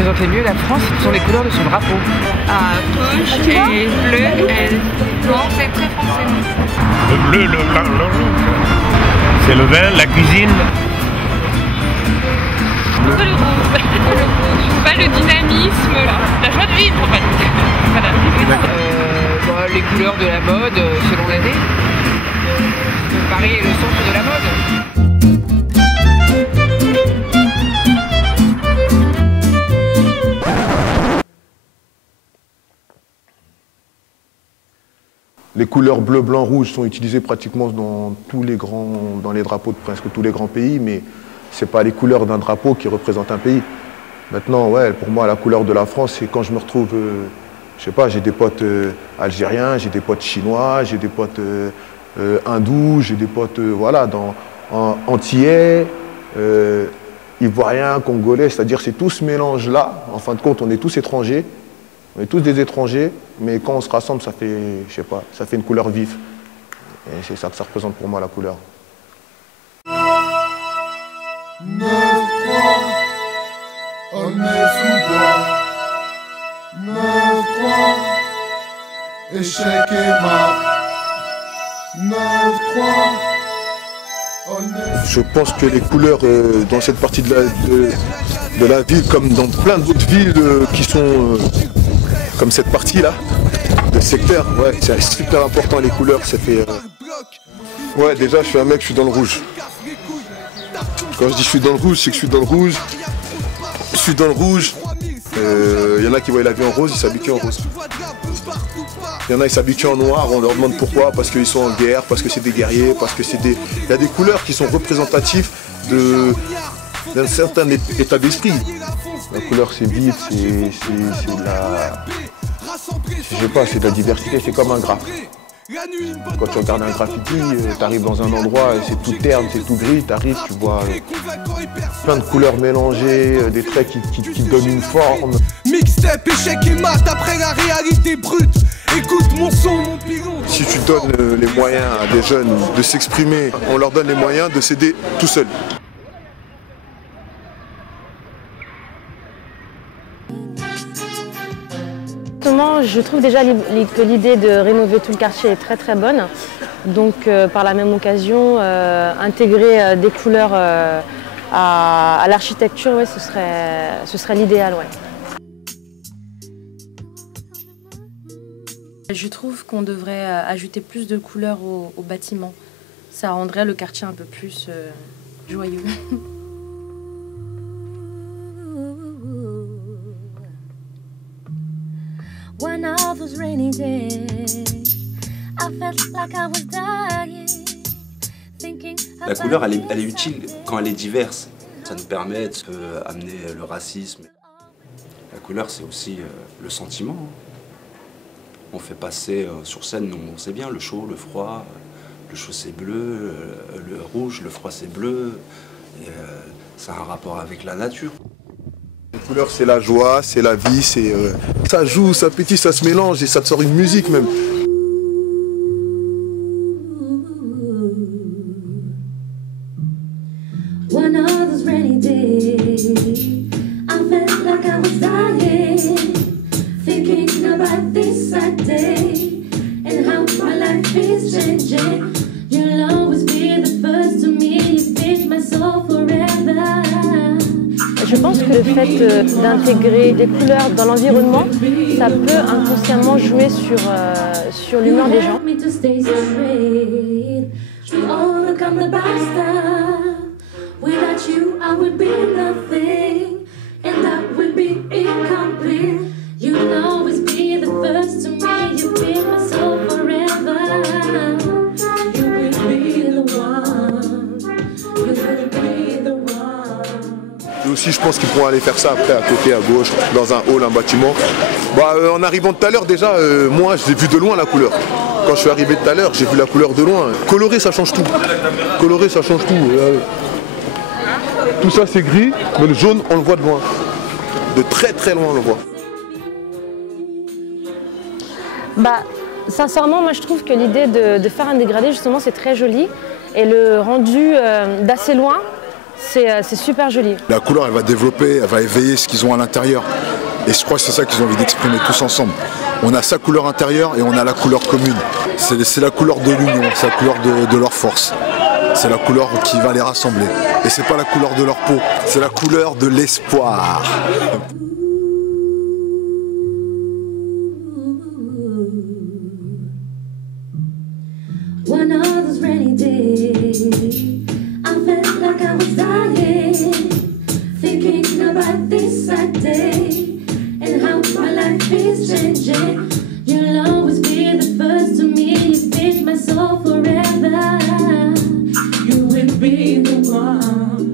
représentait mieux la France, ce sont les couleurs de son drapeau. Rouge et bleu et blanc, c'est très français. Le bleu, le blanc, le rouge. C'est le vin, la cuisine. Le rouge. Je sais pas, le dynamisme, la joie de vivre en fait. Voilà. Les couleurs de la mode selon l'année. Paris est le centre de la mode. Les couleurs bleu, blanc, rouge sont utilisées pratiquement dans les drapeaux de presque tous les grands pays, mais ce n'est pas les couleurs d'un drapeau qui représentent un pays. Maintenant, ouais, pour moi, la couleur de la France, c'est quand je me retrouve, je sais pas, j'ai des potes algériens, j'ai des potes chinois, j'ai des potes hindous, j'ai des potes, voilà, antillais, ivoiriens, congolais, c'est-à-dire c'est tout ce mélange-là. En fin de compte, on est tous étrangers. On est tous des étrangers, mais quand on se rassemble, ça fait, je sais pas, ça fait une couleur vive. Et c'est ça que ça représente pour moi, la couleur. 9-3, on est sous bois. 9-3, échec et mat. 9-3, on est... Je pense que les couleurs dans cette partie de la ville, comme dans plein d'autres villes qui sont... comme cette partie-là, de secteur, ouais, c'est super important les couleurs, ça fait... Ouais, déjà je suis un mec, je suis dans le rouge. Quand je dis je suis dans le rouge, c'est que je suis dans le rouge. Je suis dans le rouge. Il y en a qui voient la vie en rose, ils s'habituent en rose. Il y en a qui s'habituent en noir, on leur demande pourquoi, parce qu'ils sont en guerre, parce que c'est des guerriers, parce que c'est des... Il y a des couleurs qui sont représentatives d'un certain état d'esprit. La couleur c'est vide, c'est de la... Je sais pas, c'est de la diversité, c'est comme un graphe. Quand tu regardes un graffiti, tu arrives dans un endroit, c'est tout terne, c'est tout gris, tu arrives, tu vois plein de couleurs mélangées, des traits qui donnent une forme. Mixtape, échec et mat après la réalité brute. Écoute mon son, mon pilote. Si tu donnes les moyens à des jeunes de s'exprimer, on leur donne les moyens de s'aider tout seuls. Je trouve déjà que l'idée de rénover tout le quartier est très très bonne. Donc par la même occasion, intégrer des couleurs à l'architecture, ouais, ce serait l'idéal. Ouais. Je trouve qu'on devrait ajouter plus de couleurs au bâtiment. Ça rendrait le quartier un peu plus joyeux. One of those rainy days, I felt like I was dying, thinking la couleur, elle est utile quand elle est diverse. Ça nous permet d'amener le racisme. La couleur, c'est aussi le sentiment. On fait passer sur scène, on sait bien, le chaud, le froid. Le chaud, c'est bleu, le rouge, le froid, c'est bleu. Ça a un rapport avec la nature. Les couleurs, c'est la joie, c'est la vie, ça joue, ça pétille, ça se mélange et ça te sort une musique même. One of those rainy days, I felt like I was dying, thinking about this sad day and how my life is changing. You'll always be the first to me, you fit my soul forever. Je pense que le fait d'intégrer des couleurs dans l'environnement, ça peut inconsciemment jouer sur l'humeur des gens. Et aussi, je pense qu'ils pourront aller faire ça après, à côté, à gauche, dans un hall, un bâtiment. En arrivant tout à l'heure, déjà, moi, j'ai vu de loin la couleur. Quand je suis arrivé tout à l'heure, j'ai vu la couleur de loin. Coloré, ça change tout. Coloré, ça change tout. Tout ça, c'est gris, mais le jaune, on le voit de loin. De très très loin, on le voit. Sincèrement, moi, je trouve que l'idée de faire un dégradé, justement, c'est très joli. Et le rendu d'assez loin, c'est super joli. La couleur, elle va développer, elle va éveiller ce qu'ils ont à l'intérieur. Et je crois que c'est ça qu'ils ont envie d'exprimer tous ensemble. On a sa couleur intérieure et on a la couleur commune. C'est la couleur de l'union, c'est la couleur de leur force. C'est la couleur qui va les rassembler. Et c'est pas la couleur de leur peau, c'est la couleur de l'espoir. One of those rainy days, I felt like I was dying, thinking about this sad day and how my life is changing. You'll always be the first to me, you fit my soul forever. You will be the one.